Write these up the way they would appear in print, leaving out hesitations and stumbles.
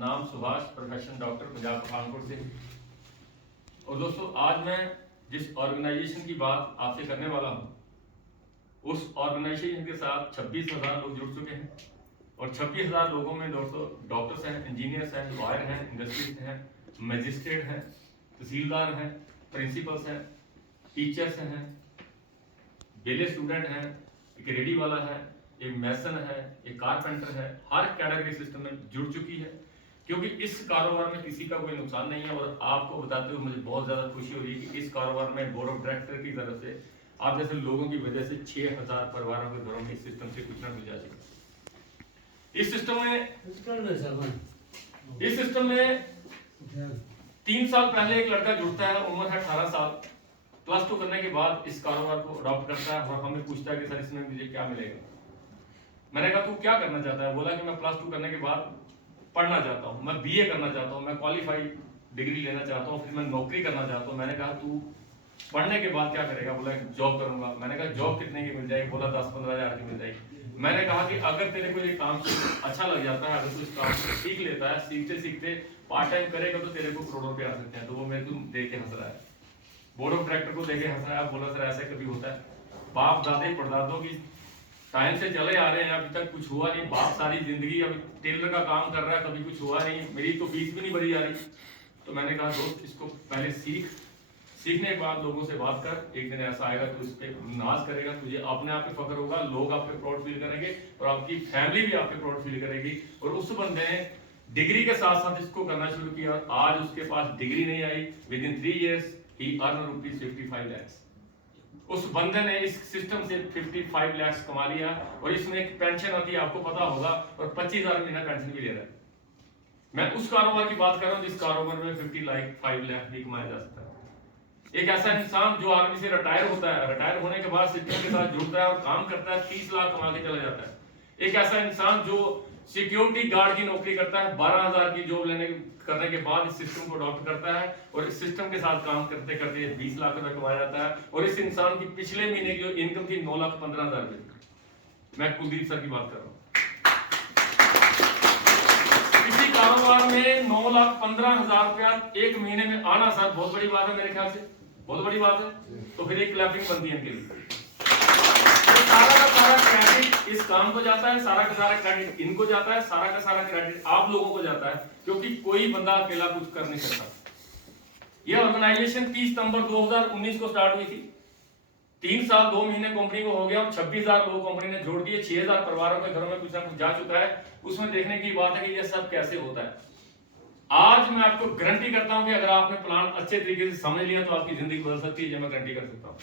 नाम Subhash, profession doctor, Punjab Pathankot से। और दोस्तों, आज मैं जिस ऑर्गेनाइजेशन की बात आपसे करने वाला हूँ, उस ऑर्गेनाइजेशन के साथ 26,000 लोग जुड़ चुके हैं। और 26,000 लोगों में दोस्तों डॉक्टर्स हैं, इंजीनियर्स हैं, लॉयर हैं, इंडस्ट्रिस्ट हैं, मजिस्ट्रेट हैं, तहसीलदार हैं, प्रिंसिपल्स हैं, टीचर्स हैं, बेले स्टूडेंट हैं, एक रेडी वाला है, एक मैसन है, एक कारपेंटर है। हर कैटेगरी सिस्टम में जुड़ चुकी है, क्योंकि इस कारोबार में किसी का कोई नुकसान नहीं है। और आपको बताते हुए मुझे बहुत ज़्यादा खुशी हो रही है कि इस कारोबार में बोर्ड ऑफ डायरेक्टर की तरफ से आप जैसे लोगों की वजह से 6,000 परिवारों के घरों में इस सिस्टम से कुछ ना कुछ जा चुका। इस सिस्टम में 3 साल पहले एक लड़का जुड़ता है, उम्र है 18 साल, +2 करने के बाद इस कारोबार को अडॉप्ट करता है और हमें पूछता है कि सर इसमें मुझे क्या मिलेगा। मैंने कहा तू क्या करना चाहता है? बोला कि मैं +2 करने के बाद पढ़ना चाहता हूँ, मैं BA करना चाहता हूँ, मैं क्वालिफाइड डिग्री लेना चाहता हूँ, फिर मैं नौकरी करना चाहता हूँ। मैंने कहा तू पढ़ने के बाद क्या करेगा? बोला जॉब करूंगा। मैंने कहा जॉब कितने की मिल जाएगी? बोला 10-15 हज़ार की मिल जाएगी। मैंने कहा कि अगर तेरे को ये काम अच्छा लग जाता है, अगर तू इस काम को सीख लेता है, सीखते सीखते पार्ट टाइम करेगा तो तेरे को करोड़ों रुपए आ सकते हैं। तो वो मेरे को देख के हंस रहा है, बोर्ड ऑफ डायरेक्टर को देख के हंस रहा है। बोला सर ऐसा कभी होता है? बाप दादे परदादों की टाइम से चले आ रहे हैं, अभी तक कुछ हुआ नहीं। बाप सारी जिंदगी अभी टेलर का काम कर रहा है, कभी कुछ हुआ नहीं, मेरी तो फीस भी नहीं भरी जा रही। तो मैंने कहा दोस्त इसको पहले सीखने के बाद लोगों से बात कर। एक दिन ऐसा आएगा तो इस पे नाज करेगा, तुझे अपने आप पे फख्र होगा, लोग आप पे प्राउड फील करेंगे और आपकी फैमिली भी आप पे प्राउड फील करेगी। और उस बंदे ने डिग्री के साथ साथ इसको करना शुरू किया। आज उसके पास डिग्री नहीं आई, within 3 years he earn ₹55 lakhs। उस बंदे ने इस सिस्टम से 55 lakhs कमा लिया। और इसमें एक पेंशन आती है, आपको पता होगा, और 25,000 महीना पेंशन भी ले रहा है। मैं उस कारोबार की बात कर रहा हूँ जिस कारोबार में 55 लाख भी कमाया जा सकता है। एक ऐसा इंसान जो आर्मी से रिटायर होता है, रिटायर होने के बाद सिस्टम के साथ जुड़ता है और काम करता है, 30 लाख कमा के चला जाता है। एक ऐसा इंसान जो सिक्योरिटी गार्ड की नौकरी करता है, 12,000 की जॉब करने के बाद इस सिस्टम को अडॉप्ट करता है और इस सिस्टम के साथ काम करते करते 20 लाख रुपए कमाया जाता है। और इस इंसान की पिछले महीने की जो इनकम थी 9,15,000 रुपए। मैं कुलदीप सर की बात कर रहा हूँ। किसी कारोबार में 9,15,000 रुपया एक महीने में आना सर बहुत बड़ी बात है, मेरे ख्याल से बहुत बड़ी बात है। तो फिर एक क्लैपिंग बनती है इनके लिए। तो सारा का सारा क्रेडिट इस काम को जाता है, सारा का सारा क्रेडिट इनको जाता है, सारा का सारा क्रेडिट आप लोगों को जाता है, क्योंकि कोई बंदा अकेला कुछ कर नहीं सकता। यह ऑर्गेनाइजेशन 30 सितंबर 2019 को स्टार्ट हुई थी। 3 साल 2 महीने कंपनी को हो गया और 26,000 लोग कंपनी ने जोड़ दिए। 6,000 परिवारों के घरों में कुछ ना कुछ जा चुका है। उसमें देखने की बात है कि यह सब कैसे होता है। आज मैं आपको गारंटी करता हूं कि अगर आपने प्लान अच्छे तरीके से समझ लिया तो आपकी जिंदगी बदल सकती है। ये मैं गारंटी कर सकता हूं।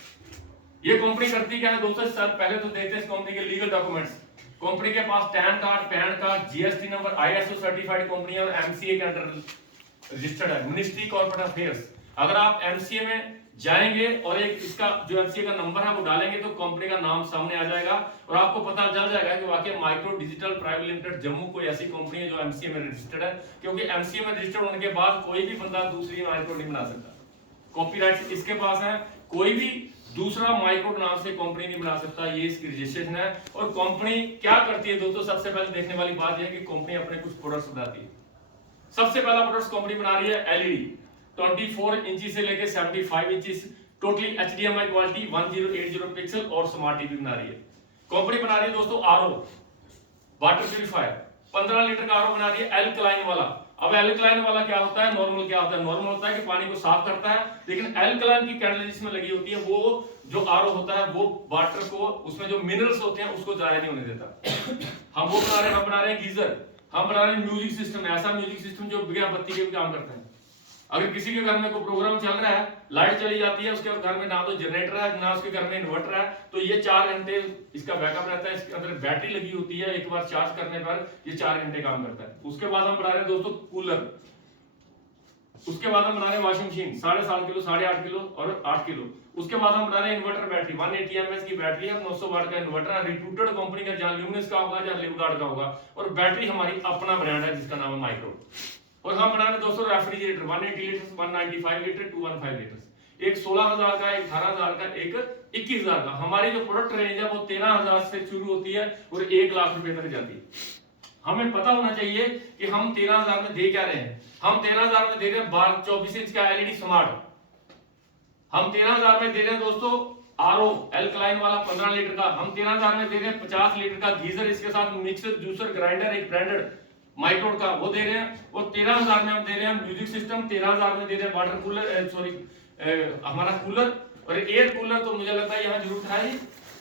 ये कंपनी करती क्या है दोस्तों? सर पहले तो देखते हैं इस कंपनी के लीगल डॉक्यूमेंट्स। कंपनी के पास TAN card, PAN card, GST number, ISO certified company और MCA के अंडर रजिस्टर्ड है, मिनिस्ट्री कॉर्पोरेट अफेयर्स। अगर आप MCA में जाएंगे और एक इसका जो MCA का नंबर है वो डालेंगे तो कंपनी का नाम सामने आ जाएगा और आपको पता चल जाएगा कि वाकई micro digital private limited Jammu कोई ऐसी कंपनी है जो MCA में रजिस्टर्ड है। क्योंकि MCA में रजिस्टर्ड होने के बाद कोई भी बंदा दूसरी माइक्रो नहीं बना सकता। कॉपीराइट इसके पास है, कोई भी दूसरा माइक्रो नाम से कंपनी नहीं बना सकता। ये इसकी रजिस्ट्रेशन है। और कंपनी क्या करती है दोस्तों? सबसे पहले देखने वाली बात यह है कि कंपनी अपने कुछ प्रोडक्ट्स बनाती है। सबसे पहला प्रोडक्ट कंपनी बना रही है LED 24 इंची से लेकर 75 इंची, टोटली HDMI क्वालिटी 1080 पिक्सल और स्मार्ट टीवी बना रही है। कंपनी बना रही है दोस्तों RO वाटर प्यूरिफायर, 15 लीटर का RO बना रही है एल्कलाइन वाला। अब एल्कलाइन वाला क्या होता है, नॉर्मल क्या होता है? नॉर्मल होता है कि पानी को साफ करता है, लेकिन एल्कलाइन की कैटेलिस्ट में लगी होती है। वो जो RO होता है वो वाटर को, उसमें जो मिनरल्स होते हैं उसको जाया नहीं होने देता। हम वो बना रहे हैं गीजर, हम बना रहे हैं म्यूजिक सिस्टम, ऐसा म्यूजिक सिस्टम जो बिना बत्ती के भी काम करता है। अगर किसी के घर में कोई प्रोग्राम चल रहा है, लाइट चली जाती है, उसके घर में ना तो जनरेटर है ना उसके घर में इन्वर्टर है, तो ये 4 घंटे इसका बैकअप रहता है। इसके अंदर बैटरी लगी होती है, एक बार चार्ज करने पर ये 4 घंटे काम करता है। उसके बाद हम बना रहे हैं दोस्तों कूलर, उसके बाद हम बना रहे हैं वॉशिंग मशीन 7.5 किलो, 8.5 किलो और 8 किलो। उसके बाद हम बना रहे हैं इन्वर्टर बैटरी, 180 mAh की बैटरी है, 900 वाट का इन्वर्टर है, रिप्यूटेड कंपनी का, जहां ल्यूमिनस का होगा, जहां लिवगार्ड का होगा। और बैटरी हमारी अपना ब्रांड है जिसका नाम है माइक्रो। और हम बना रहे हैं दोस्तों रेफ्रिजरेटर 180 लीटर, 195 लीटर, 215 लीटर। एक 16,000 का, एक 18,000 का, एक 21,000 का। हमारी जो प्रोडक्ट रेंज है वो 13,000 से शुरू होती है और 1 लाख रुपए तक जाती है। हमें पता होना चाहिए कि हम 13,000 में दे क्या रहे हैं। हम 13,000 में दे रहे हैं 24 इंच का एलईडी स्मार्ट। हम 13,000 में दे रहे हैं दोस्तों आरओ एल्कलाइन वाला 15 लीटर का। हम 13,000 में दे रहे हैं 50 लीटर का गीजर, इसके साथ मिक्सर, जूसर, ग्राइंडर, एक ब्रांडेड माइक्रोड का वो दे रहे हैं। और 13,000 में हम दे रहे हैं म्यूजिक सिस्टम, 13,000 में दे रहे हैं वाटर कूलर, सॉरी हमारा कूलर और एयर कूलर। तो मुझे लगता है यहाँ जरूरत है ही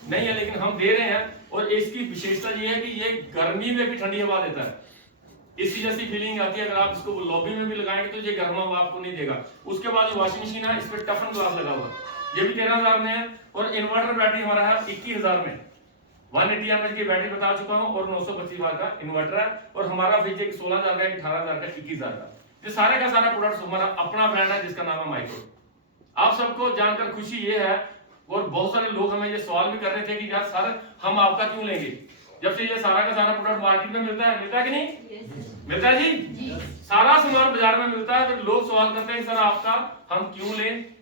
नहीं है, लेकिन हम दे रहे हैं। और इसकी विशेषता ये है कि ये गर्मी में भी ठंडी हवा देता है। इसी जैसी फीलिंग आती है। अगर आप इसको लॉबी में भी लगाएंगे तो ये गर्मा हवा आपको नहीं देगा। उसके बाद जो वॉशिंग मशीन है, इस पर टफन ग्लास लगा हुआ है, ये भी 13,000 में है। और इन्वर्टर बैटरी हमारा है 21,000 में। 180 mAh की बैटरी बता चुका हूं और 925 वाट का इन्वर्टर है। और हमारा फ्रिज एक 16,000 का, 18,000 का, 21,000 का। ये सारे का सारा प्रोडक्ट हमारा अपना ब्रांड है जिसका नाम है माइक्रो। आप सबको जानकर खुशी ये है, और बहुत सारे लोग हमें ये सवाल भी कर रहे थे कि यार सर हम आपका क्यों लेंगे, जब से ये सारा का सारा प्रोडक्ट मार्केट में मिलता है कि नहीं मिलता है जी? सारा सामान बाजार में मिलता है। तो लोग सवाल करते हैं सर आपका हम क्यों लें,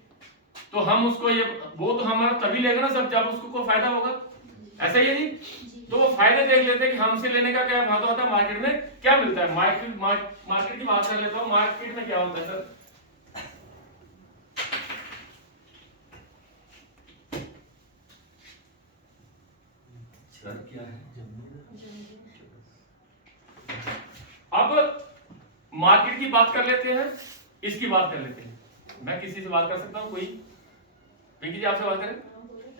तो हम उसको ये वो तो हमारा तभी लेगा ना सब जब उसको कोई फायदा होगा। ऐसा ही है जी। तो वो फायदे देख लेते हैं कि हमसे लेने का क्या फायदा होता है, मार्केट में क्या मिलता है। मार्केट की बात कर लेता हूँ। मार्केट में क्या होता है सर, क्या है अब मार्केट की बात कर लेते हैं, इसकी बात कर लेते हैं। मैं किसी से बात कर सकता हूँ, कोई पिंकी जी आपसे बात करें।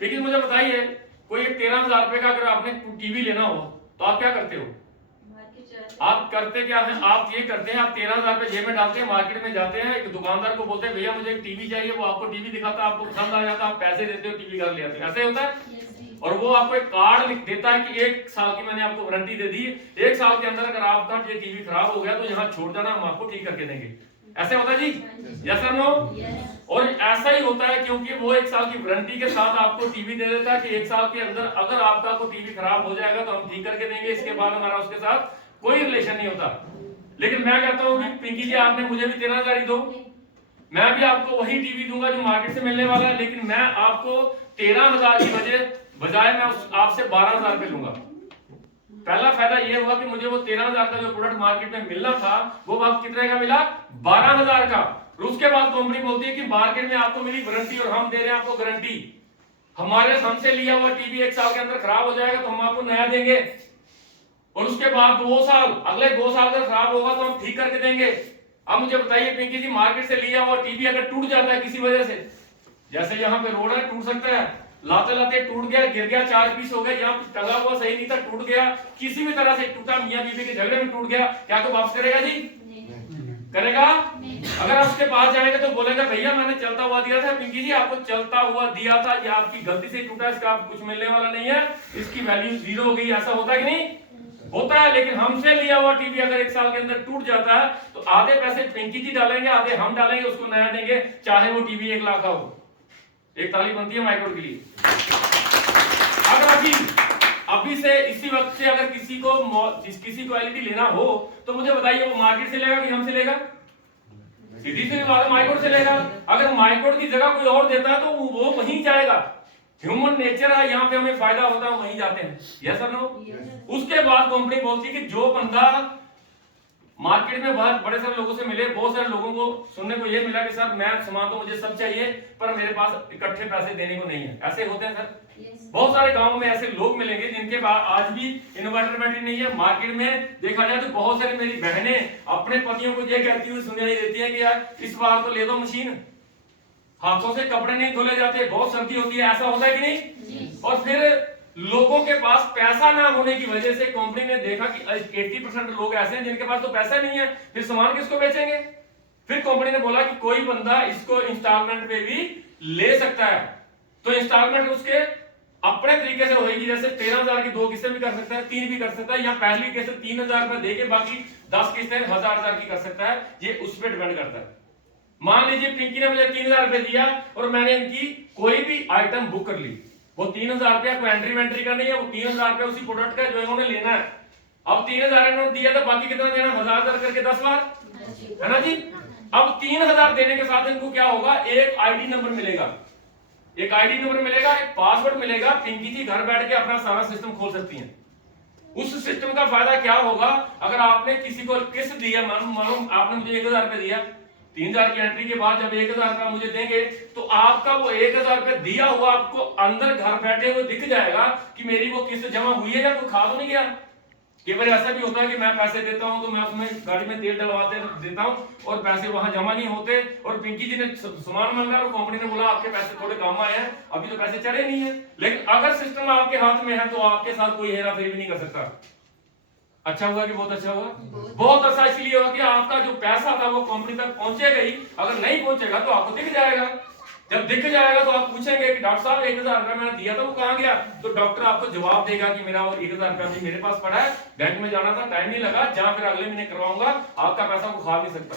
पिंकी मुझे बताइए, कोई 13,000 रुपए का अगर आपने टीवी लेना हो तो आप क्या करते हो? आप करते क्या है, आप ये करते हैं आप 13,000 रुपए जेब में डालते हैं, मार्केट में जाते हैं, एक दुकानदार को बोलते हैं भैया मुझे एक टीवी चाहिए, वो आपको टीवी दिखाता है, आपको पसंद आ जाता है, आप पैसे देते हो, टीवी घर ले आते हो। ऐसे होता है। और वो आपको एक कार्ड लिख देता है कि 1 साल की मैंने आपको वारंटी दे दी, 1 साल के अंदर अगर आपका ये टीवी खराब हो गया तो यहाँ छोड़ जाना, हम आपको ठीक करके देंगे। ऐसे होता है जी? Yes sir no? और ऐसा ही होता है क्योंकि वो 1 साल की वारंटी के साथ आपको टीवी दे देता है कि 1 साल के अंदर अगर आपका कोई टीवी खराब हो जाएगा तो हम ठीक करके देंगे। इसके बाद हमारा उसके साथ कोई रिलेशन नहीं होता। लेकिन मैं कहता हूँ कि पिंकी जी आपने मुझे भी 13,000 ही दो, मैं भी आपको वही टीवी दूंगा जो मार्केट से मिलने वाला है, लेकिन मैं आपको 13,000 की बजाय मैं आपसे 12,000 पे लूंगा। पहला फायदा ये हुआ कि मुझे वो 13,000 का जो प्रोडक्ट मार्केट में मिलना था वो आप कितने का मिला? 12,000 का। उसके बाद कंपनी बोलती है कि मार्केट में आपको मिली वारंटी और हम दे रहे हैं आपको गारंटी। हमारे हमसे लिया हुआ टीवी 1 साल के अंदर खराब हो जाएगा तो हम आपको नया देंगे, और उसके बाद 2 साल, अगले 2 साल अगर खराब होगा तो हम ठीक करके देंगे। अब मुझे बताइए पिंकी जी, मार्केट से लिया हुआ टीवी अगर टूट जाता है किसी वजह से, जैसे यहाँ पे रोड है टूट सकता है, लाते लाते टूट गया, गिर गया, 4 पीस हो गए, यहाँ टंगा हुआ सही नहीं था, टूट गया, किसी भी तरह से टूटा, मियां बीवी के झगड़े में टूट गया, क्या तो वापस करेगा जी? करेगा? अगर आप उसके पास जाएंगे तो बोलेगा भैया मैंने चलता हुआ दिया था। पिंकी जी आपको चलता हुआ दिया था, ये आपकी गलती से टूटा, इसका आप कुछ मिलने वाला नहीं है, इसकी वैल्यू 0 हो गई। ऐसा होता है कि नहीं होता है? लेकिन हमसे लिया हुआ टीवी अगर 1 साल के अंदर टूट जाता है तो आधे पैसे पिंकी जी डालेंगे, आधे हम डालेंगे, उसको नया देंगे, चाहे वो टीवी 1 लाख का हो। एक ताली बनती है माइक्रोड के लिए। अगर अभी से इसी वक्त से अगर किसी को एलईडी लेना हो तो मुझे बताइए वो मार्केट से लेगा कि हमसे लेगा? सीधी सी बात है, माइक्रोड से लेगा। अगर माइक्रोड की जगह कोई और देता है तो वो वहीं जाएगा। ह्यूमन नेचर है, यहाँ पे हमें फायदा होता है, वहीं जाते हैं। Yes sir no? उसके बाद कंपनी बोलती है कि जो बंदा मार्केट में बहुत बड़े सारे लोगों से मिले, बहुत सारे लोगों को सुनने को ये मिला कि सर मैं सामान तो मुझे सब चाहिए पर मेरे पास इकट्ठे पैसे देने को नहीं है। ऐसे होते हैं सर। बहुत सारे गांवों में ऐसे लोग मिलेंगे जिनके पास आज भी इन्वर्टर बैटरी नहीं है। मार्केट में देखा जाए तो बहुत सारी मेरी बहनें अपने पतियों को ये कहती हुई सुनाई देती है कि यार इस बार तो ले दो मशीन, हाथों से कपड़े नहीं धुले जाते, बहुत सर्दी होती है। ऐसा होता है कि नहीं? और फिर लोगों के पास पैसा ना होने की वजह से कंपनी ने देखा कि 80% लोग ऐसे हैं जिनके पास तो पैसा नहीं है, फिर सामान किसको बेचेंगे? फिर कंपनी ने बोला कि कोई बंदा इसको इंस्टॉलमेंट पे भी ले सकता है, तो इंस्टॉलमेंट उसके अपने तरीके से होगी। जैसे 13,000 की 2 किस्तें भी कर सकता है, 3 भी कर सकता है, या पहली किस्त 3,000 रुपए देके बाकी 10 किस्तें 1,000 की कर सकता है। ये उस पर डिपेंड करता है। मान लीजिए पिंकी ने मुझे 3,000 रुपए दिया और मैंने इनकी कोई भी आइटम बुक कर ली, वो 3,000 रुपया कोई एंट्री का नहीं है, वो 3,000 रुपया उसी प्रोडक्ट का जो इन्होंने लेना है। अब 3,000 इन्होंने दिया तो बाकी कितना देना? 1,000 करके 10 बार, है ना जी? अब 3,000 देने के साथ इनको क्या होगा? एक आईडी नंबर मिलेगा, एक पासवर्ड मिलेगा। पिंकी जी घर बैठ के अपना सारा सिस्टम खोल सकती हैं। उस सिस्टम का फायदा क्या होगा, अगर आपने किसी को किस्त दिया, मानो आपने मुझे 1000 रुपये दिया, 3000 की एंट्री के बाद जब 1000 रुपया मुझे देंगे तो आपका वो 1000 रुपया दिया हुआ आपको अंदर घर बैठे हुए दिख जाएगा कि मेरी वो किस्त जमा हुई है या तो खा तो नहीं गया। कई बार ऐसा भी होता है कि मैं पैसे देता हूं तो मैं उसमें गाड़ी में तेल डलवा देता हूं और पैसे वहां जमा नहीं होते, और पिंकी जी ने सामान मांगा और कंपनी ने बोला आपके पैसे थोड़े कम आए हैं, अभी तो पैसे चढ़े नहीं है। लेकिन अगर सिस्टम आपके हाथ में है तो आपके साथ कोई हेरा फेरी भी नहीं कर सकता। अच्छा हुआ कि बहुत अच्छा हुआ? बहुत अच्छा इसलिए हुआ कि आपका जो पैसा था वो कंपनी तक पहुंचेगा ही, अगर नहीं पहुंचेगा तो आपको दिख जाएगा। जब दिख जाएगा तो आप पूछेंगे कि डॉक्टर साहब 1000 रुपया मैंने दिया था वो कहां गया, तो डॉक्टर आपको जवाब देगा कि मेरा वो 1000 रुपया भी मेरे पास पड़ा है, बैंक में जाना था, टाइम नहीं लगा, जहां फिर अगले महीने करवाऊंगा, आपका पैसा को खा नहीं सकता।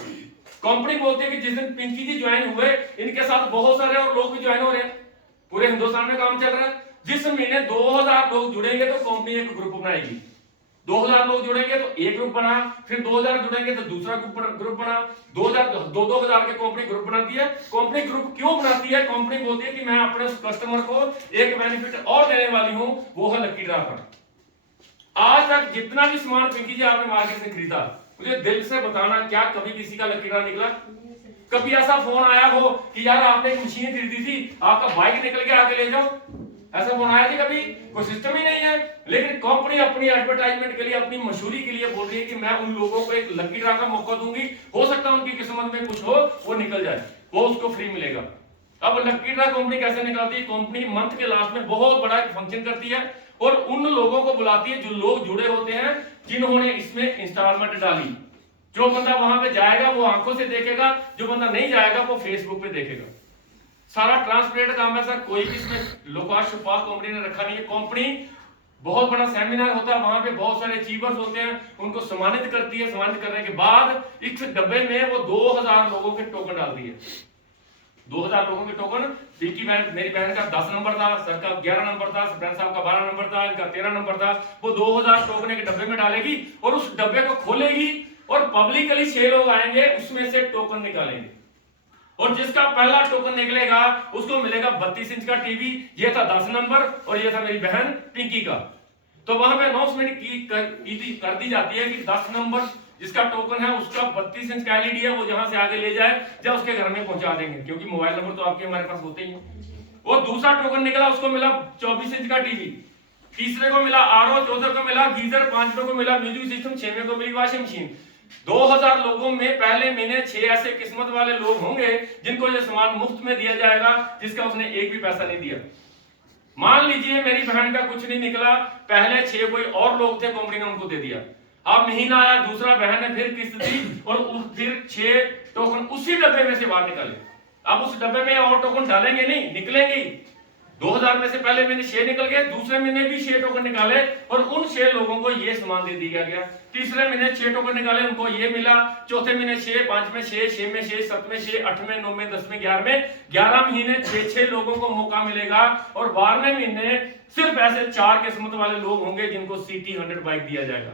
कंपनी बोलती है कि जिस दिन पिंकी जी ज्वाइन हुए इनके साथ बहुत सारे और लोग भी ज्वाइन हो रहे हैं, पूरे हिंदुस्तान में काम चल रहा है। जिस महीने 2000 लोग जुड़ेंगे तो कंपनी एक ग्रुप बनाएगी, 2000 लोग जुड़ेंगे तो एक ग्रुप बना, फिर 2000 जुड़ेंगे तो दूसरा ग्रुप बना, 2000 के कंपनी ग्रुप बनाती है। कंपनी ग्रुप क्यों बनाती है? कंपनी बोलती है कि मैं अपने कस्टमर को एक बेनिफिट और देने वाली हूं, वो है लकी ड्रा का। आज तक जितना भी सामान पिंकी जी आपने मार्केट से खरीदा, मुझे दिल से बताना क्या कभी किसी का लकी ड्रा निकला? कभी ऐसा फोन आया हो कि यार आपने एक मशीन खरीदी थी, आपका बाइक निकल के आके ले जाओ, ऐसा फोन आया थी कभी? कोई सिस्टम ही नहीं है। लेकिन कंपनी अपनी एडवर्टाइजमेंट के लिए, अपनी मशहूरी के लिए बोल रही है कि मैं उन लोगों को एक लकी ड्रा का मौका दूंगी, हो सकता है उनकी किस्मत में कुछ हो, वो निकल जाए, वो उसको फ्री मिलेगा। अब लकी ड्रा कंपनी कैसे निकालती है? कंपनी मंथ के लास्ट में बहुत बड़ा एक फंक्शन करती है और उन लोगों को बुलाती है जो लोग जुड़े होते हैं, जिन्होंने इसमें इंस्टॉलमेंट डाली। जो बंदा वहां पे जाएगा वो आंखों से देखेगा, जो बंदा नहीं जाएगा वो फेसबुक पे देखेगा। सारा ट्रांसपेरेंट काम है सर, कोई भी इसमें लोकाश छुपा कंपनी ने रखा नहीं है। कंपनी बहुत बड़ा सेमिनार होता है, वहां पे बहुत सारे अचीवर्स होते हैं, उनको सम्मानित करती है। सम्मानित करने के बाद इस डब्बे में वो 2000 लोगों के टोकन डालती है। 2000 लोगों के टोकन, पिंकी बहन, मेरी बहन का 10 नंबर था, सर का 11 नंबर था, सरपंच साहब का 12 नंबर था, इनका 13 नंबर था। वो 2000 टोकन एक डब्बे में डालेगी और उस डब्बे को खोलेगी और पब्लिकली 6 लोग आएंगे, उसमें से टोकन निकालेंगे और जिसका पहला टोकन निकलेगा उसको मिलेगा 32 इंच का टीवी। ये था 10 नंबर और ये था मेरी बहन पिंकी का। तो वहां पे अनाउंसमेंट कर दी जाती है कि 10 नंबर जिसका टोकन है उसका 32 इंच का एलईडी है, वो जहां से आगे ले जाए या उसके घर में पहुंचा देंगे, क्योंकि मोबाइल नंबर तो आपके हमारे पास होते ही हैं। वो दूसरा टोकन निकला, उसको मिला 24 इंच का टीवी, तीसरे को मिला आरओ, चौथे को मिला गीजर, पांचवें को मिला म्यूजिक सिस्टम, छठवें को मिली वॉशिंग मशीन। 2000 लोगों में पहले महीने 6 ऐसे किस्मत वाले लोग होंगे जिनको ये सामान मुफ्त में दिया जाएगा, जिसका उसने एक भी पैसा नहीं दिया। मान लीजिए मेरी बहन का कुछ नहीं निकला, पहले 6 कोई और लोग थे, कंपनी ने उनको दे दिया। अब महीना आया, दूसरा बहन ने फिर किस्त दी और फिर 6 टोकन उसी डब्बे में से बाहर निकाले। अब उस डब्बे में और टोकन डालेंगे नहीं, निकलेंगे। 2000 में से पहले महीने 6 निकल गए, दूसरे महीने भी 6 टोकन निकाले और उन 6 लोगों को ये सामान दे दिया गया। तीसरे महीने 6 टोकन निकाले, उनको ये मिला। चौथे महीने 6, 5 में 6, 6 में 6, 7 में 6, 8 में 9 में 10 में 11 में 11 महीने 6 लोगों को मौका मिलेगा और 12वें महीने सिर्फ ऐसे 4 किस्मत वाले लोग होंगे जिनको CT 100 बाइक दिया जाएगा।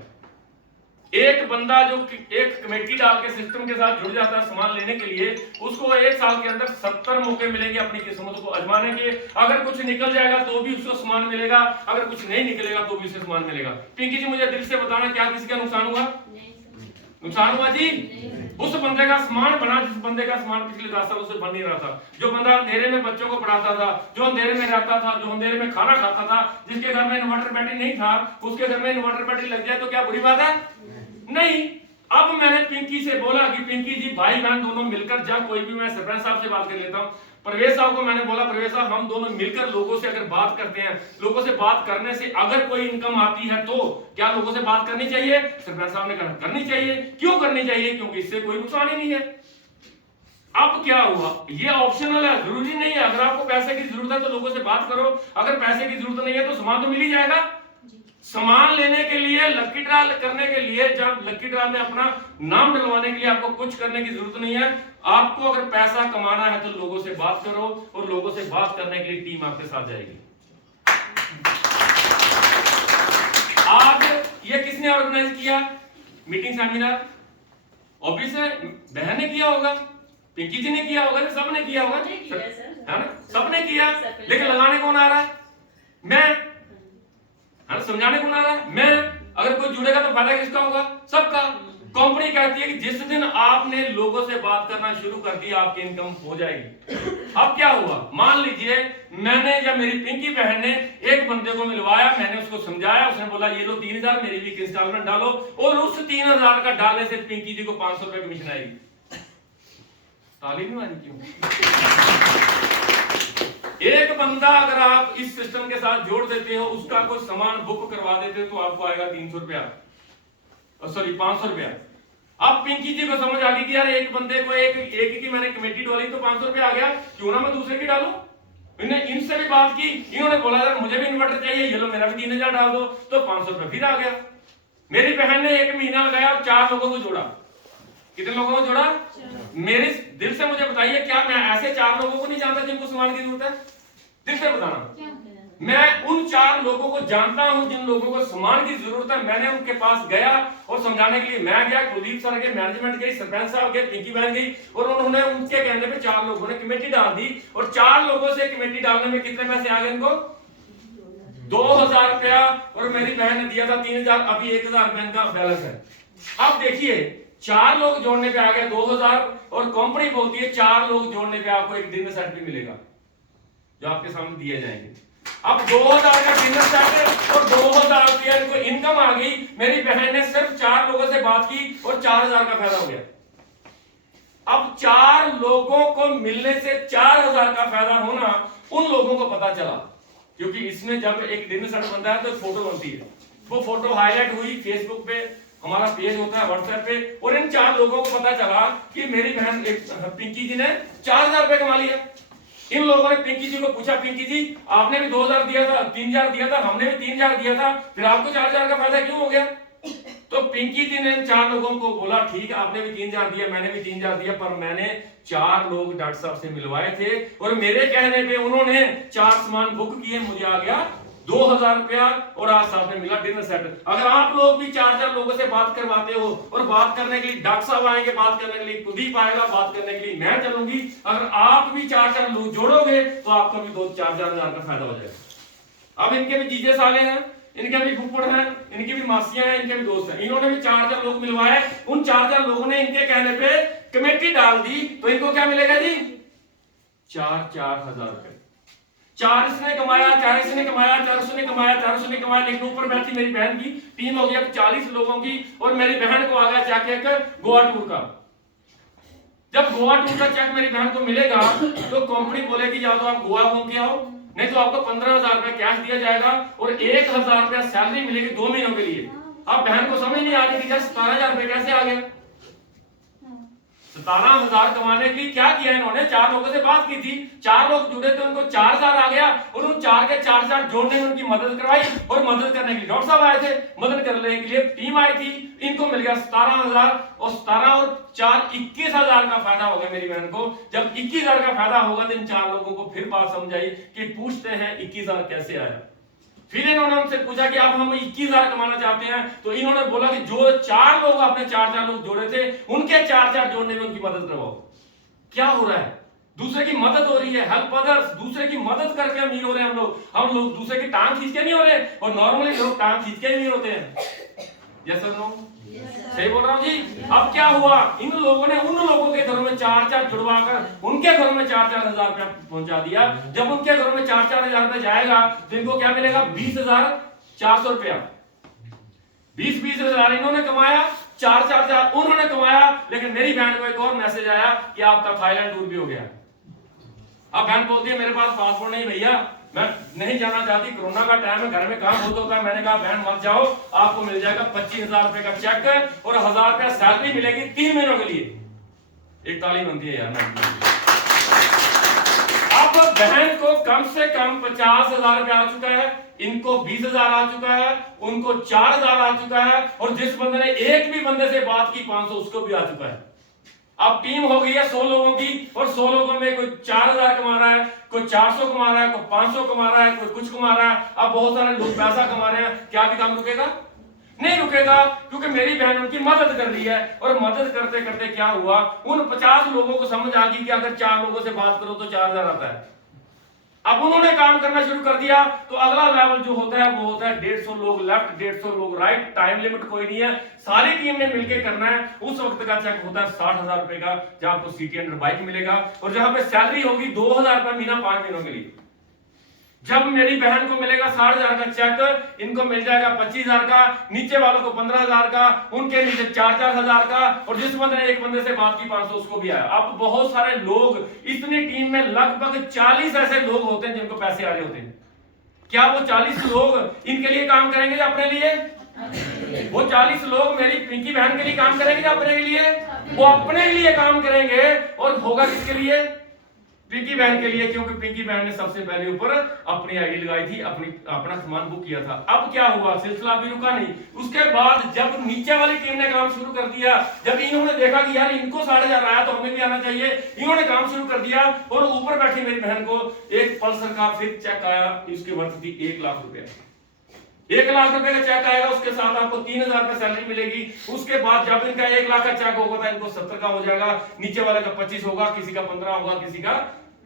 एक बंदा जो एक कमेटी डाल के सिस्टम के साथ जुड़ जाता है सामान लेने के लिए, उसको 1 साल के अंदर 70 मौके मिलेंगे अपनी किस्मत को आजमाने के। अगर कुछ निकल जाएगा तो भी उसको सामान मिलेगा, अगर कुछ नहीं निकलेगा तो भी उसे सामान मिलेगा। पिंकी जी मुझे दिल से बताना, क्या किसी का नुकसान हुआ? नुकसान हुआ जी? उस बंदे का सामान बना जिस बंदे का सामान पिछले 10 सालों से बन नहीं रहा था, जो बंदा अंधेरे में बच्चों को पढ़ाता था, जो अंधेरे में रहता था, जो अंधेरे में खाना खाता था, जिसके घर में इन्वर्टर बैटरी नहीं था, उसके घर में इन्वर्टर बैटरी लग जाए तो क्या बुरी बात है? नहीं। अब मैंने पिंकी से बोला कि पिंकी जी भाई बहन दोनों मिलकर, जा कोई भी, मैं सरपंच साहब से बात कर लेता हूँ, प्रवेश साहब को मैंने बोला प्रवेश साहब हम दोनों मिलकर लोगों से अगर बात करते हैं, लोगों से बात करने से अगर कोई इनकम आती है तो क्या लोगों से बात करनी चाहिए? सरपंच साहब ने कहा करनी चाहिए। क्यों करनी चाहिए? क्योंकि इससे कोई नुकसान ही नहीं है। अब क्या हुआ, ये ऑप्शनल है, जरूरी नहीं है। अगर आपको पैसे की जरूरत है तो लोगों से बात करो, अगर पैसे की जरूरत नहीं है तो सामान तो मिल ही जाएगा। सामान लेने के लिए, लकी ड्रा करने के लिए, जब लकी ड्रा में अपना नाम डलवाने के लिए आपको कुछ करने की जरूरत नहीं है। आपको अगर पैसा कमाना है तो लोगों से बात करो और लोगों से बात करने के लिए टीम आपके साथ जाएगी। आज ये किसने ऑर्गेनाइज किया? मीटिंग सेमिनार ऑफिस से बहन ने किया होगा, पिंकी जी ने किया होगा, सबने किया होगा, है ना? सबने किया, लेकिन लगाने कौन आ रहा है? मैं। समझाने कौन आ रहा है? मैं। अगर कोई जुड़ेगा तो फायदा किसका होगा? सबका। कंपनी कहती है कि जिस दिन आपने लोगों से बात करना शुरू कर दिया आपकी इनकम हो जाएगी। अब क्या हुआ, मान लीजिए मैंने या मेरी पिंकी बहन ने एक बंदे को मिलवाया, मैंने उसको समझाया, उसने बोला ये लो 3000 मेरी भी इंस्टॉलमेंट डालो, और उस 3000 का डालने से पिंकी जी को 500 रुपए कमीशन आएगी। ताली नहीं मारी क्यों? एक बंदा अगर आप इस सिस्टम के साथ जोड़ देते हो, उसका कोई सामान बुक करवा देते हो तो आपको आएगा 300 रुपया, सॉरी 500 रुपया। अब पिंकी जी को समझ आ गई कि यार एक बंदे को एक की मैंने कमेटी डाली तो 500 रुपया आ गया, क्यों ना मैं दूसरे की डालूं। इनसे भी बात की, इन्होंने बोला यार मुझे भी इन्वर्टर चाहिए, ये लो मेरा भी 3000 डाल दो, तो 500 रुपया फिर आ गया। मेरी बहन ने 1 महीना लगाया और 4 लोगों को जोड़ा। कितने लोगों को जोड़ा? मेरे दिल से मुझे बताइए, क्या मैं ऐसे 4 लोगों को नहीं जानता जिनको सामान की जरूरत है? दिल से बताना। मैं उन 4 लोगों को जानता हूं जिन लोगों को सामान की जरूरत है। मैंने उनके पास गया और समझाने के लिए मैं गया, कुलदीप सर के, मैनेजमेंट गई, सरपंच साहब गए, पिंकी बहन गई, और उन्होंने उनके कहने पे 4 लोगों ने कमेटी डाल दी। और 4 लोगों से कमेटी डालने में कितने पैसे आ गए इनको? 2000 रुपया। और मेरी बहन ने दिया था 3000, अभी 1000 रुपये का बैलेंस है। अब देखिए 4 लोग जोड़ने पे आ गए 2000, और कंपनी बोलती है 4 लोग जोड़ने पे आपको एक डिनर सेट भी मिलेगा जो आपके सामने दिए जाएंगे। अब 2000 का डिनर सेट और 2000 रुपया इनको इनकम आ गई। मेरी बहन ने सिर्फ 4 लोगों से बात की और 4000 का फायदा हो गया। अब 4 लोगों को मिलने से 4000 का फायदा होना उन लोगों को पता चला, क्योंकि इसमें जब एक डिनर सेट बनता है तो फोटो बनती है, वो फोटो हाईलाइट हुई फेसबुक पे, हमारा पेज होता है व्हाट्सएप पे, और इन 4 लोगों को पता चला कि मेरी बहन पिंकी जी ने 4000 रुपए कमा लिया। इन लोगों ने पिंकी जी को पूछा, पिंकी जी आपने भी 2000 दिया था, 3000 दिया था, हमने भी 3000 दिया था, फिर आपको 4000 का फायदा क्यों हो गया? तो पिंकी जी ने 4 लोगों को बोला, ठीक है आपने भी 3000 दिया, मैंने भी 3000 दिया, पर मैंने 4 लोग डॉक्टर साहब से मिलवाए थे और मेरे कहने पे उन्होंने 4 सामान बुक किए, मुझे आ गया 2000 रुपया, और आज साथ में मिला डिनर सेट। अगर आप लोग भी 4 लोगों से बात करवाते हो, और बात करने के लिए डॉक्टर साहब आएंगे, बात करने के लिए कुलदीप आएगा, बात करने के लिए मैं चलूंगी, अगर आप भी 4 लोग जोड़ोगे तो आपका भी 2-4 हजार का फायदा हो जाएगा। अब इनके भी जीजे साले हैं, इनके भी फुफड़ हैं, इनकी भी मासियां हैं, इनके भी दोस्त हैं, इन्होंने भी 4 लोग मिलवाए। उन 4 लोगों ने इनके कहने पे कमेटी डाल दी, तो इनको क्या मिलेगा जी? 4 हजार रुपए। 4 इसने कमाया, 4 इसने कमाया, 400 ने कमाया, 400 ने कमाया, लेकिन ऊपर बैठी मेरी बहन की टीम हो गया 40 लोगों की, और मेरी बहन को आ गया चेक गोवा टूर का। जब गोवा टूर का चेक मेरी बहन को मिलेगा तो कंपनी बोलेगी या तो आप गोवा घूम के आओ, नहीं तो आपको 15000 रुपया कैश दिया जाएगा और 1000 रुपया सैलरी मिलेगी 2 महीनों के लिए। अब बहन को समझ नहीं आ रही कि 17000 रुपये कैसे आ गया। 17000 कमाने के लिए क्या किया इन्होंने? 4 लोगों से बात की थी, 4 लोग जुड़े थे, उनको 4000 आ गया, और उन 4 के 4000 जोड़ने में उनकी मदद करवाई, और मदद करने के लिए डॉक्टर साहब आए थे, मदद करने के लिए टीम आई थी, इनको मिल गया 17000, और 17 और 4 21000 का फायदा हो गया मेरी बहन को। जब 21000 का फायदा होगा तो इन 4 लोगों को फिर बात समझ आई कि पूछते हैं 21000 कैसे आया। फिर इन्होंने हमसे पूछा कि आप हम 21000 कमाना चाहते हैं, तो इन्होंने बोला कि जो 4 लोग अपने 4 लोग जोड़े थे उनके 4 जोड़ने में उनकी मदद करवाओ। क्या हो रहा है? दूसरे की मदद हो रही है, हेल्प अदर्स, दूसरे की मदद करके अमीर हो रहे हैं हम लोग दूसरे की टांग खींच के नहीं हो रहे, और नॉर्मली लोग टांग खींच के अमीर होते हैं। यस और नो? सही बोल रहा हूं जी? अब क्या हुआ, इन लोगों ने उन लोगों के घरों में 4 जुड़वाकर उनके घरों में 4 हजार रुपया पहुंचा दिया। जब उनके घरों में 4 हजार रुपया जाएगा तो इनको क्या मिलेगा? 20,400 रुपया। 20 हजार इन्होंने कमाया, 4 हजार उन्होंने कमाया, लेकिन मेरी बहन को एक और मैसेज आया कि आपका थाईलैंड टूर भी हो गया। अब बहन बोलती है मेरे पास पासपोर्ट नहीं भैया, मैं नहीं जाना चाहती, कोरोना का टाइम है, घर में काम बहुत होता है। मैंने कहा बहन मत जाओ, आपको मिल जाएगा 25,000 रुपए का चेक और 1000 रुपया सैलरी मिलेगी 3 महीनों के लिए। एक ताली बनती है यार। अब बहन को कम से कम 50,000 रुपया आ चुका है, इनको 20,000 आ चुका है, उनको 4,000 आ चुका है, और जिस बंदे ने एक भी बंदे से बात की 500 उसको भी आ चुका है। अब टीम हो गई है 100 लोगों की, और 100 लोगों में कोई 4000 कमा रहा है, कोई 400 कमा रहा है, कोई 500 कमा रहा है, कोई कुछ कमा रहा है। अब बहुत सारे लोग पैसा कमा रहे हैं, क्या भी काम रुकेगा? नहीं रुकेगा, क्योंकि मेरी बहन उनकी मदद कर रही है। और मदद करते करते क्या हुआ, उन 50 लोगों को समझ आ गई कि अगर 4 लोगों से बात करो तो 4000 आता है। अब उन्होंने काम करना शुरू कर दिया तो अगला लेवल जो होता है वो होता है 150 लोग लेफ्ट 150 लोग राइट, टाइम लिमिट कोई नहीं है, सारी टीम ने मिलकर करना है। उस वक्त का चेक होता है 60,000 रुपए का, जहां आपको सीटी अंडर बाइक मिलेगा और जहां पे सैलरी होगी 2,000 रुपए महीना 5 महीनों के लिए। जब मेरी बहन को मिलेगा 60,000 का चेक, इनको मिल जाएगा 25,000 का, नीचे वालों को 15,000 का, उनके नीचे 4,000 का, और जिस बंदे ने एक बंदे से बात की 500 उसको भी आया। अब बहुत सारे लोग, इतनी टीम में लगभग 40 ऐसे लोग होते हैं जिनको पैसे आ रहे होते हैं। क्या वो 40 लोग इनके लिए काम करेंगे या अपने लिए? वो 40 लोग मेरी पिंकी बहन के लिए काम करेंगे या अपने लिए? वो अपने लिए काम करेंगे। और होगा किसके लिए? पिंकी बहन के लिए, क्योंकि पिंकी बहन ने सबसे पहले ऊपर अपनी आईडी लगाई थी, अपना सामान बुक किया था। अब क्या हुआ, सिलसिला अभी रुका नहीं। उसके बाद जब नीचे वाली टीम ने काम शुरू कर दिया, जब इन्होंने देखा कि यार इनको 60,000 आया तो हमें भी आना चाहिए, इन्होंने काम शुरू कर दिया। और ऊपर बैठी मेरी बहन को एक पल्सर का फिर चेक आया, इसकी वर्थ थी 1 लाख रुपया। 1 लाख रुपए का चेक आएगा, उसके साथ आपको 3,000 रुपए सैलरी मिलेगी। उसके बाद जब इनका 1 लाख का चेक होगा तो इनको 70 का हो जाएगा, नीचे वाले का 25 होगा, किसी का 15 होगा, किसी का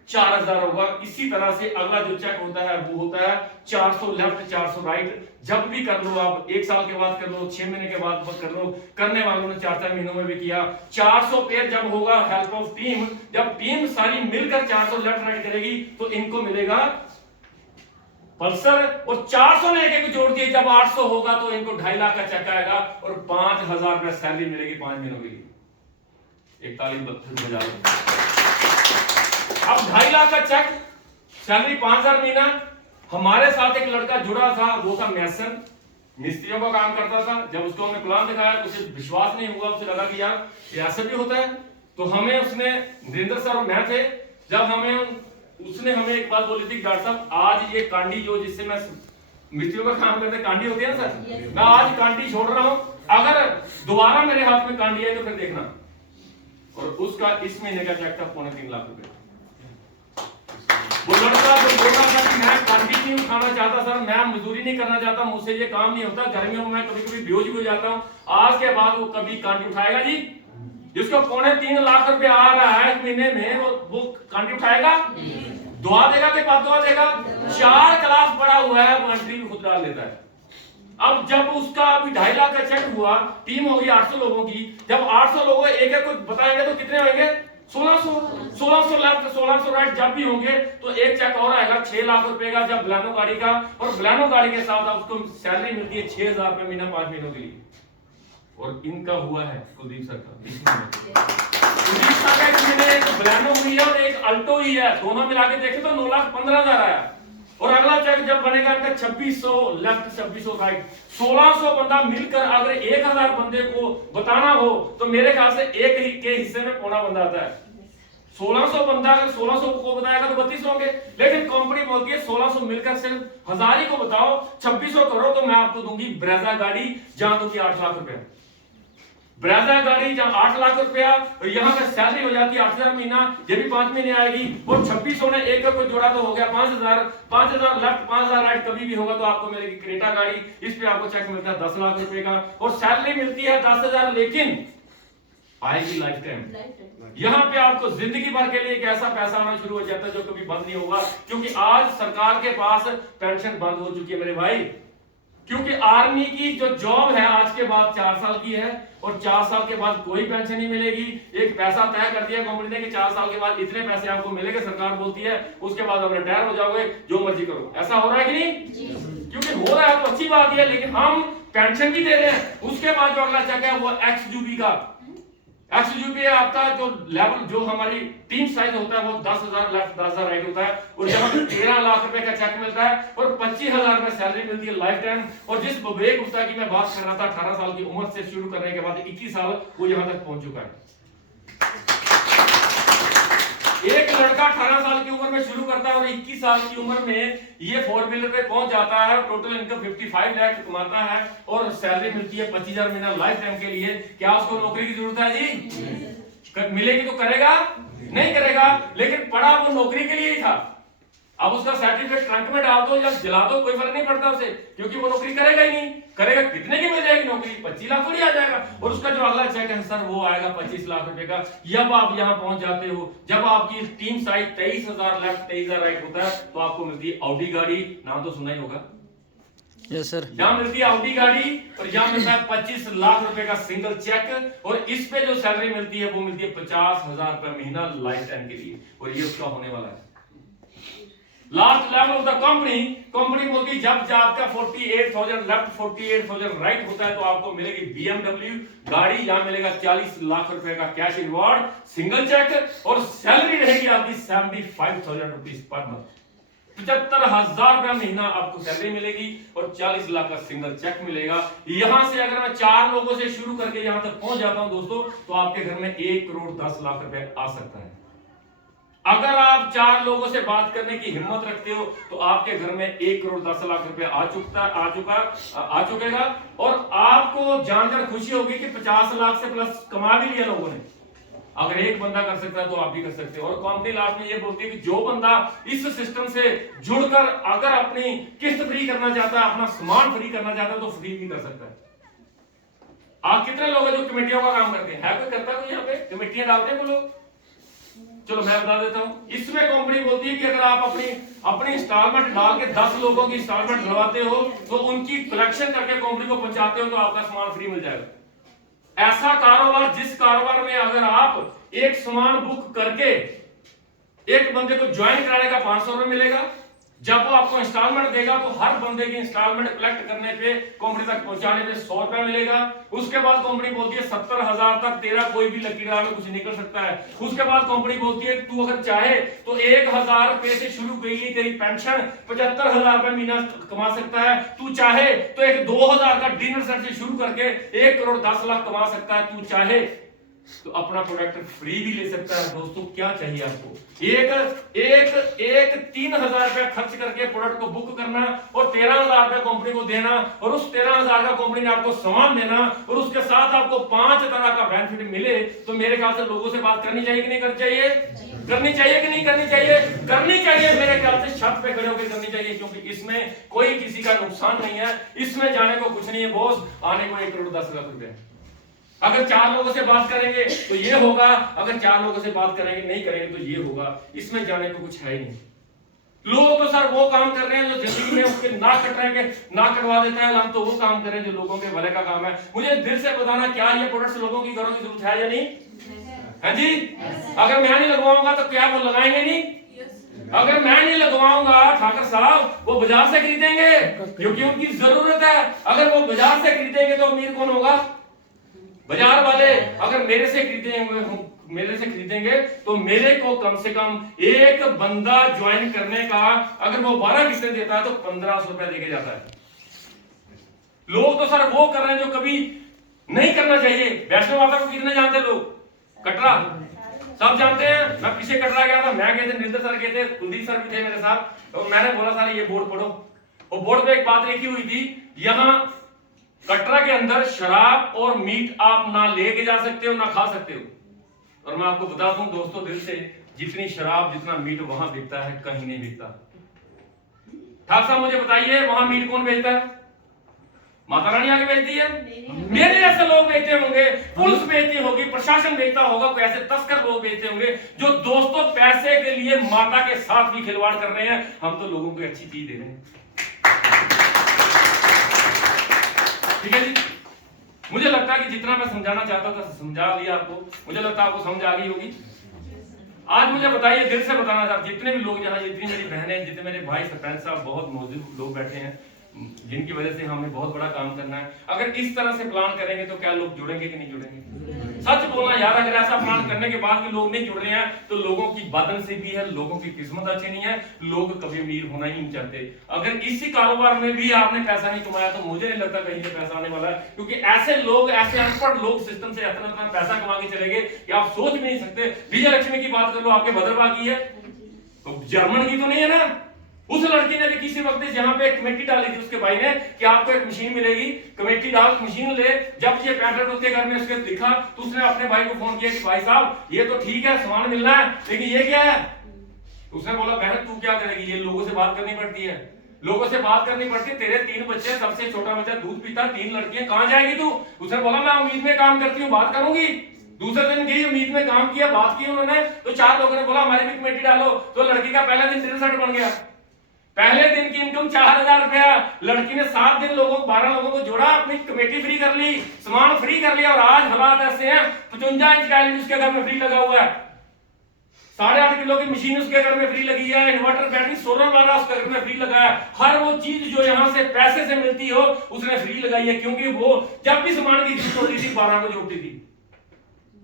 4,000 होगा। इसी तरह से अगला जो चेक होता है वो होता है 400 लेफ्ट 400 राइट। जब भी कर लो आप, 1 साल के बाद कर लो, 6 महीने के बाद कर लो, करने वालों ने 4-4 महीनों में भी किया। 400 पेयर जब होगा हेल्प ऑफ टीम, जब टीम सारी मिलकर 400 लेफ्ट राइट करेगी तो इनको मिलेगा पल्सर। और 400 ने एक जोड़ दिए, जब 800 होगा तो इनको 2.5 लाख का चेक आएगा और 5,000 रुपए सैलरी मिलेगी 5 महीनों के लिए। एक तालीम बजा लो। अब 2.5 लाख का चेक, सैलरी 5,000 महीना। हमारे साथ एक लड़का जुड़ा था, वो था मैसन, मिस्त्रियों का काम करता था। जब उसको हमने प्लान दिखाया तो उसे विश्वास नहीं हुआ, उसे लगा कि यार ये ऐसा भी होता है। तो हमें उसने, नरेंद्र सर और मैं थे, जब उसने हमें एक बात बोली थी, डॉक्टर साहब आज ये कांडी जो जिससे मैं मिस्त्रियों का काम करते कांडी होती है ना सर, मैं आज कांडी छोड़ रहा हूं, अगर दोबारा मेरे हाथ में कांडी आई तो फिर देखना। और उसका इस महीने का चेक था 3.25 लाख रुपए। वो लड़का जो बोल रहा था कि मैं कांडी नहीं उठाना चाहता सर, मैं मजदूरी नहीं करना चाहता, मुझसे ये काम नहीं होता, गर्मियों में मैं कभी कभी बेहोश भी हो जाता हूं, आज के बाद वो कभी कांडी उठाएगा जी? जिसको 3.25 लाख रुपए आ रहा है एक महीने में, वो कांडी उठाएगा? दुआ देगा के बाद दुआ देगा? 4 क्लास पढ़ा हुआ है, वो एंट्री भी खुद डाल लेता है। अब जब उसका अभी 2.5 लाख का चेक हुआ, टीम होगी 800 लोगों की, जब 800 लोगों एक एक को बताएंगे तो कितने होंगे? 1600 लेफ्ट 1600 राइट जब भी होंगे तो एक चेक और आएगा 6 लाख रुपए का, जब बलानो गाड़ी का। और बलानो गाड़ी के साथ आपको सैलरी मिलती है 6,000 रुपए महीना 5 महीनों के लिए। और इनका हुआ है कुलदीप सर का, कुलदीप सर का इसमें एक बलानो हुई है और एक अल्टो ही है, दोनों मिला के देखे तो 9,15,000 आया। और अगला चेक जब बनेगा इनका 2600 लेफ्ट 2600 राइट, 1600 बंदा मिलकर अगर 1,000 बंदे को बताना हो तो मेरे ख्याल से एक ही के हिस्से में पौना बंदा आता है। 1600 बंदा अगर 1600 को बताएगा तो 32 होंगे, लेकिन कंपनी बोलती है 1600 मिलकर सिर्फ 1000 ही को बताओ, 2600 करो तो मैं आपको दूंगी ब्रेजा गाड़ी, जहां दूंगी 8 लाख रुपया। ब्रेजा गाड़ी जहां 8 लाख रुपया, और यहाँ पे सैलरी हो जाती है 8,000 महीना, ये भी 5 महीने आएगी। और 2600 ने एक को जोड़ा तो हो गया 5,000, 5,000 लेफ्ट 5,000 राइट कभी भी होगा तो आपको मिलेगी क्रेटा गाड़ी, इस पे आपको चेक मिलता है 10 लाख रुपए का। और सैलरी मिलती है 10,000, लेकिन आएगी लाइफ टाइम। यहाँ पे आपको जिंदगी भर के लिए एक ऐसा पैसा आना शुरू हो जाता है जो कभी बंद नहीं होगा, क्योंकि आज सरकार के पास पेंशन बंद हो चुकी है मेरे भाई। क्योंकि आर्मी की जो जॉब है आज के बाद 4 साल की है, और 4 साल के बाद कोई पेंशन नहीं मिलेगी। एक पैसा तय कर दिया कंपनी ने कि 4 साल के बाद इतने पैसे आपको मिलेंगे, सरकार बोलती है, उसके बाद आप रिटायर हो जाओगे, जो मर्जी करो। ऐसा हो रहा है कि नहीं? क्योंकि हो रहा है तो अच्छी बात है, लेकिन हम पेंशन भी दे रहे हैं। उसके बाद जो अगला चेक है वो एक्सयूबी का, एक्सयूबी आपका जो लेवल, जो हमारी टीम साइज होता है वो 10,000 लेफ्ट 10,000 राइट होता है, और जहां 13 लाख रुपए का चेक मिलता है और 25,000 रुपए सैलरी मिलती है लाइफ टाइम। और जिस विवेक गुप्ता की मैं बात कर रहा था, 18 साल की उम्र से शुरू करने के बाद 21 साल वो यहां तक पहुंच चुका है। एक लड़का 18 साल की उम्र में शुरू करता है और 21 साल की उम्र में ये 4 व्हीलर पे पहुंच जाता है, टोटल इनकम 55 लाख कमाता है और सैलरी मिलती है 25,000 महीना लाइफ टाइम के लिए। क्या उसको नौकरी की जरूरत है जी? मिलेगी तो करेगा? नहीं करेगा, लेकिन पढ़ा वो नौकरी के लिए ही था। अब उसका सर्टिफिकेट ट्रंक में डाल दो या जला दो, कोई फर्क नहीं पड़ता उसे, क्योंकि वो नौकरी करेगा ही नहीं। करेगा कितने की मिल जाएगी नौकरी? 25 लाख थोड़ी आ जाएगा। और उसका जो अगला चेक है सर वो आएगा 25 लाख रुपए का। जब आप यहाँ पहुंच जाते हो, जब आपकी टीम साइज 23,000 लेफ्ट 23,000 राइट होता है, तो आपको मिलती है ऑडी गाड़ी। नाम तो सुना ही होगा। Yes sir. यहाँ मिलती है ऑडी गाड़ी और यहाँ मिलता है 25 लाख रुपए का सिंगल चेक। और इस पे जो सैलरी मिलती है वो मिलती है 50,000 रुपए महीना लाइफ टाइम के लिए। और ये उसका होने वाला है last level of the company. Company बोलती है जब आपका 48,000 लेफ्ट 48,000 राइट होता है तो आपको मिलेगी BMW गाड़ी। यहाँ मिलेगा 40 लाख रुपए का कैश रिवॉर्ड सिंगल चेक। और सैलरी रहेगी आपकी 75,000 रुपीज पर मंथ। 75,000 रुपया महीना आपको सैलरी मिलेगी और 40 लाख का सिंगल चेक मिलेगा। यहां से अगर मैं 4 लोगों से शुरू करके यहां तक पहुंच जाता हूं दोस्तों, तो आपके घर में 1 करोड़ 10 लाख रुपए आ सकता है। अगर आप 4 लोगों से बात करने की हिम्मत रखते हो तो आपके घर में 1 करोड़ 10 लाख रुपए आ चुकेगा। और आपको जानकर खुशी होगी कि 50 लाख से प्लस कमा भी लिया लोगों ने। अगर एक बंदा कर सकता है तो आप भी कर सकते हो। और कंपनी लास्ट में ये बोलती है कि जो बंदा इस सिस्टम से जुड़कर अगर अपनी किस्त फ्री करना चाहता है, अपना सामान फ्री करना चाहता है, तो फ्री भी कर सकता है। आप कितने लोग हैं जो कमेटियों का काम करते हैं? कोई करता है कोई यहाँ पे कमेटियां डालते हैं वो लोग? चलो मैं बता देता हूं। इसमें कंपनी बोलती है कि अगर आप अपनी इंस्टॉलमेंट डाल के 10 लोगों की इंस्टॉलमेंट डलवाते हो तो उनकी कलेक्शन करके कंपनी को पहुंचाते हो तो आपका सामान फ्री मिल जाएगा। ऐसा कारोबार, जिस कारोबार में अगर आप एक सामान बुक करके एक बंदे को ज्वाइन कराने का 500 रुपए मिलेगा, जब वो आपको इंस्टॉलमेंट देगा तो हर बंदे की इंस्टॉलमेंट कलेक्ट करने पे कंपनी तक पहुंचाने पे 100 रुपया मिलेगा। उसके बाद कंपनी बोलती है 70,000 तक तेरा कोई भी लकी ड्रा में कुछ निकल सकता है। उसके बाद कंपनी बोलती है तू अगर चाहे तो 1,000 रुपए से शुरू की गई तेरी पेंशन 75,000 रुपए महीना कमा सकता है। तू चाहे तो एक 2,000 का डिनर सेट से शुरू करके 1 करोड़ 10 लाख कमा सकता है। तू चाहे तो अपना प्रोडक्ट फ्री भी ले सकता है। दोस्तों क्या चाहिए आपको? एक 3,000 रुपया खर्च करके प्रोडक्ट को बुक करना और 13,000 रुपया कंपनी को देना और उस 13,000 का कंपनी ने आपको सामान देना और उसके साथ आपको 5 तरह का बेनिफिट मिले। तो मेरे ख्याल से लोगों से बात करनी चाहिए कि नहीं करनी चाहिए? करनी चाहिए कि नहीं करनी चाहिए? करनी चाहिए। मेरे ख्याल से छत पे खड़े होकर करनी चाहिए, क्योंकि इसमें कोई किसी का नुकसान नहीं है। इसमें जाने को कुछ नहीं है बॉस, आने को 1 करोड़ 10 लाख रुपए। अगर 4 लोगों से बात करेंगे तो ये होगा, अगर 4 लोगों से बात करेंगे नहीं करेंगे तो ये होगा। इसमें जाने को कुछ है ही नहीं। लोग तो सर वो काम कर रहे हैं जो जिंदगी में उसके नाक कट रहे हैं, नाक कटवा देते हैं। हम तो वो काम कर रहे हैं जो लोगों के भले का काम है। मुझे दिल से बताना, क्या ये प्रोडक्ट्स लोगों की घरों की जरूरत है या नहीं? है जी? अगर मैं नहीं लगवाऊंगा तो क्या वो लगाएंगे नहीं? अगर मैं नहीं लगवाऊंगा ठाकर साहब, वो बाजार से खरीदेंगे क्योंकि उनकी जरूरत है। अगर वो बाजार से खरीदेंगे तो अमीर कौन होगा? बाजार वाले। अगर मेरे से खरीदेंगे तो मेरे को कम से कम एक बंदा ज्वाइन करने का अगर वो 12 किस्तें देता है तो 1,500 रुपया देके जाता है। लोग तो सर वो कर रहे हैं जो कभी नहीं करना चाहिए। वैष्णो माता को कितने जानते लोग? कटरा सब जानते हैं। मैं पीछे कटरा गया था, मैं गए थे, निंदर सर गए थे, कुलदीप सर भी थे मेरे साथ। और मैंने बोला सर ये बोर्ड पढ़ो। और बोर्ड पे एक बात लिखी हुई थी, यहाँ कटरा के अंदर शराब और मीट आप ना लेके जा सकते हो ना खा सकते हो। और मैं आपको बता दूं दोस्तों दिल से, जितनी शराब जितना मीट वहां बिकता है कहीं नहीं बिकता। ठाकुर साहब मुझे बताइए वहां मीट कौन बेचता है? माता रानी आके बेचती है? मेरे जैसे लोग बेचते होंगे, पुलिस बेचती होगी, प्रशासन बेचता होगा, कोई ऐसे तस्कर लोग बेचते होंगे जो दोस्तों पैसे के लिए माता के साथ भी खिलवाड़ कर रहे हैं। हम तो लोगों को अच्छी चीज दे रहे हैं। ठीक है जी। मुझे लगता है कि जितना मैं समझाना चाहता था समझा दिया आपको। मुझे लगता है आपको समझ आ गई होगी। आज मुझे बताइए, दिल से बताना साहब, जितने भी लोग यहाँ, जितनी मेरी बहनें, जितने मेरे भाई सरपंच साहब, बहुत मौजूद लोग बैठे हैं जिनकी वजह से हमें बहुत बड़ा काम करना है। अगर इस तरह से प्लान करेंगे तो क्या लोग जुड़ेंगे कि नहीं जुड़ेंगे? सच बोलना यार, अगर ऐसा प्लान करने के बाद भी लोग नहीं जुड़ रहे हैं तो लोगों की बदनसीबी है, लोगों की किस्मत अच्छी नहीं है। लोग कभी अमीर होना ही नहीं चाहते। अगर इसी कारोबार में भी आपने पैसा नहीं कमाया तो मुझे नहीं लगता कहीं से पैसा आने वाला है, क्योंकि ऐसे लोग, ऐसे अनपढ़ लोग सिस्टम से इतना पैसा कमा के चले गए कि आप सोच भी नहीं सकते। विजय लक्ष्मी की बात कर लो, आपके भद्रवा की है तो जर्मन की तो नहीं है ना। उस लड़की ने भी किसी वक्त यहाँ पे एक कमेटी डाली थी उसके भाई ने कि आपको एक मशीन मिलेगी, कमेटी डाल, मशीन ले। जब ये पैटर्न उसके घर में उसके दिखा तो उसने अपने भाई को फोन किया कि भाई साहब ये तो ठीक है सामान मिल रहा है, लेकिन ये क्या है? उसने बोला बहन तू क्या करेगी, ये लोगों से बात करनी पड़ती है, लोगों से बात करनी पड़ती है, तेरे 3 बच्चे, सबसे छोटा बच्चा दूध पीता, 3 लड़कियां, कहां जाएगी तू? उसने बोला मैं उम्मीद में काम करती हूँ, बात करूंगी। दूसरे दिन गई, उम्मीद में काम किया, बात की उन्होंने, तो 4 लोगों ने बोला हमारी भी कमेटी डालो, तो लड़की का पहला दिन 63 बन गया। पहले दिन की इनकम 4000 रुपया, लड़की ने 7 दिन लोगों 12 लोगों को जोड़ा, अपनी कमेटी फ्री कर ली, सामान फ्री कर लिया, और आज हालात ऐसे हैं 55 इंच का एलईडी उसके घर में फ्री लगा हुआ है, 8.5 किलो की मशीन उसके घर में फ्री लगी है, इन्वर्टर बैटरी सोलर वाला उसके घर में फ्री लगा है, हर वो चीज जो यहाँ से पैसे से मिलती हो उसने फ्री लगाई है, क्योंकि वो जब भी सामान की जरूरत होती थी 12 को जोड़ती थी,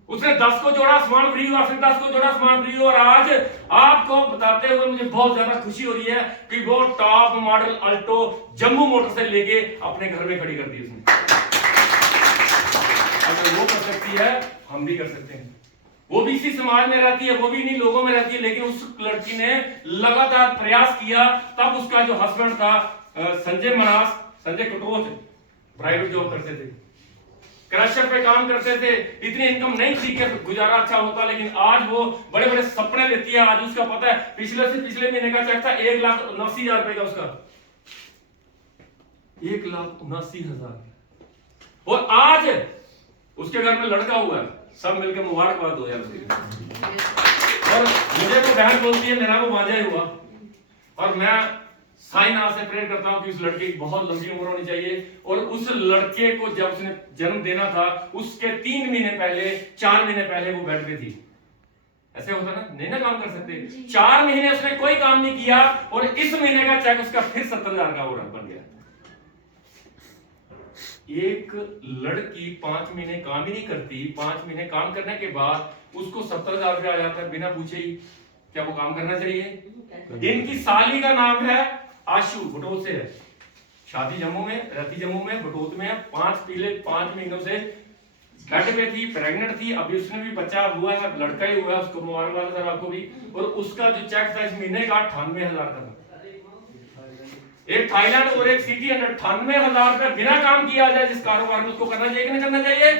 उसने 10 को जोड़ा, सामान फ्री हुआ, फिर 10 को जोड़ा, सामान फ्री हुआ, और आज आपको बताते हुए मुझे बहुत ज्यादा खुशी हो रही है कि वो top model Alto Jammu motor से लेके अपने घर में खड़ी कर दी उसने। अगर वो कर सकती है हम भी कर सकते हैं। वो भी इसी समाज में रहती है, वो भी इन्हीं लोगों में रहती है, लेकिन उस लड़की ने लगातार प्रयास किया, तब उसका जो हस्बैंड था संजय मनास, संजय कटोच, प्राइवेट जॉब करते थे, क्रशर पे काम करते थे, इतनी इनकम नहीं थी कि गुजारा अच्छा होता, लेकिन आज वो बड़े बड़े सपने लेती है। आज उसका पता है पिछले से पिछले महीने का चेक था 1,79,000 रुपए का उसका, 1,79,000, और आज उसके घर में लड़का हुआ है, सब मिलकर मुबारकबाद हो यार उसे। और मुझे वो बहन बोलती है मेरा वो भांजा ही हुआ, और मैं साईनाथ से प्रेयर करता हूं कि उस लड़के की बहुत लंबी उम्र होनी चाहिए, और उस लड़के को जब उसने जन्म देना था उसके 3 महीने पहले, 4 महीने पहले वो बेड पे थी। ऐसे होता ना, नहीं ना काम कर सकते, 4 महीने उसने कोई काम नहीं किया, और इस महीने का चेक उसका फिर 70,000 का बन गया। एक लड़की 5 महीने काम ही नहीं करती, 5 महीने काम करने के बाद उसको 70,000 रुपया आ जाता है बिना पूछे ही, क्या वो काम करना चाहिए? इनकी साली का नाम है आशु, बटोत से है, शादी जम्मू में, रहती जम्मू में, बटोत में है, 5 महीनों से बेड पे थी, प्रेग्नेंट थी, अभी उसने भी बच्चा हुआ है, लड़का ही हुआ है, उसको मुबारकबाद सर आपको भी। और उसका जो चेक था इस महीने का 98,000 का था, एक थाईलैंड और एक सिटी 98,000 रुपए बिना काम किया जाए जिस कारोबार में, उसको करना चाहिए कि नहीं करना चाहिए?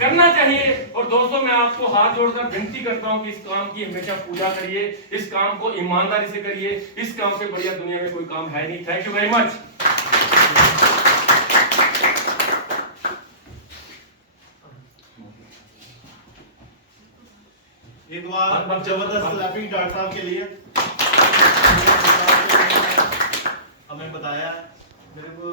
करना चाहिए। और दोस्तों मैं आपको हाथ जोड़कर विनती करता हूं कि इस काम की हमेशा पूजा करिए, इस काम को ईमानदारी से करिए, इस काम से बढ़िया दुनिया में कोई काम है नहीं। Thank you very much. एक बार जबरदस्त क्लैपिंग डॉक्टर साहब के लिए, हमें बताया मेरे को